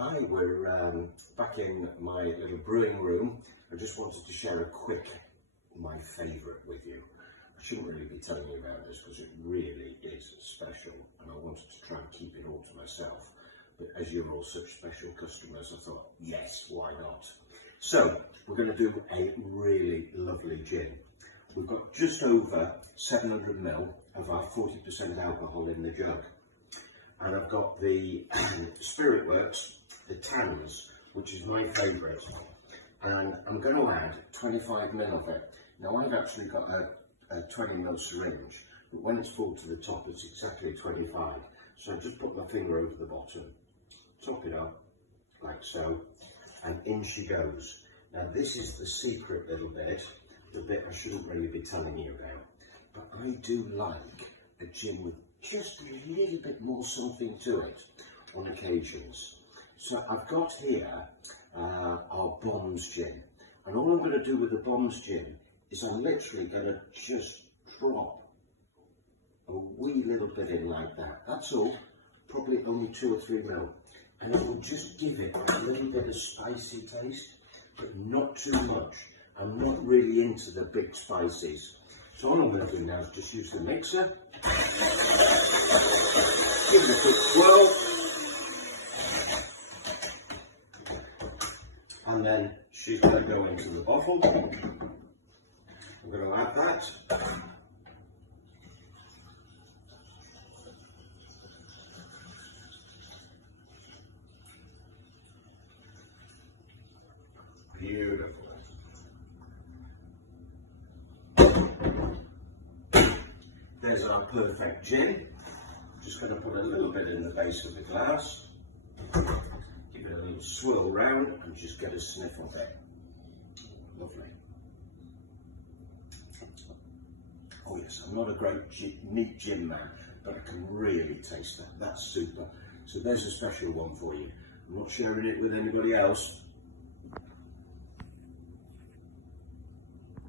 Hi, we're back in my little brewing room. I just wanted to share a quick, my favourite with you. I shouldn't really be telling you about this because it really is special and I wanted to try and keep it all to myself. But as you're all such special customers, I thought, yes, why not? So, we're going to do a really lovely gin. We've got just over 700 ml of our 40% alcohol in the jug. And I've got the Spirit Works, the Tans, which is my favourite. And I'm going to add 25 ml of it. Now I've actually got a 20 ml syringe, but when it's full to the top, it's exactly 25. So I just put my finger over the bottom, top it up, like so, and in she goes. Now this is the secret little bit, the bit I shouldn't really be telling you about. But I do like a gin with just a little bit more something to it on occasions. So I've got here our Bombs gin, and all I'm going to do with the Bombs gin is I'm literally going to just drop a wee little bit in like that. That's all, probably only 2 or 3 ml, and it will just give it a little bit of spicy taste, but not too much. I'm not really into the big spices. So all I'm going to do now is just use the mixer, give it a quick swirl, and then she's going to go into the bottle. I'm going to add that. Beautiful. There's our perfect gin. Just going to put a little bit in the base of the glass. Give it a little swirl round and just get a sniff of it. Lovely. Oh yes, I'm not a great neat gin man, but I can really taste that. That's super. So there's a special one for you. I'm not sharing it with anybody else.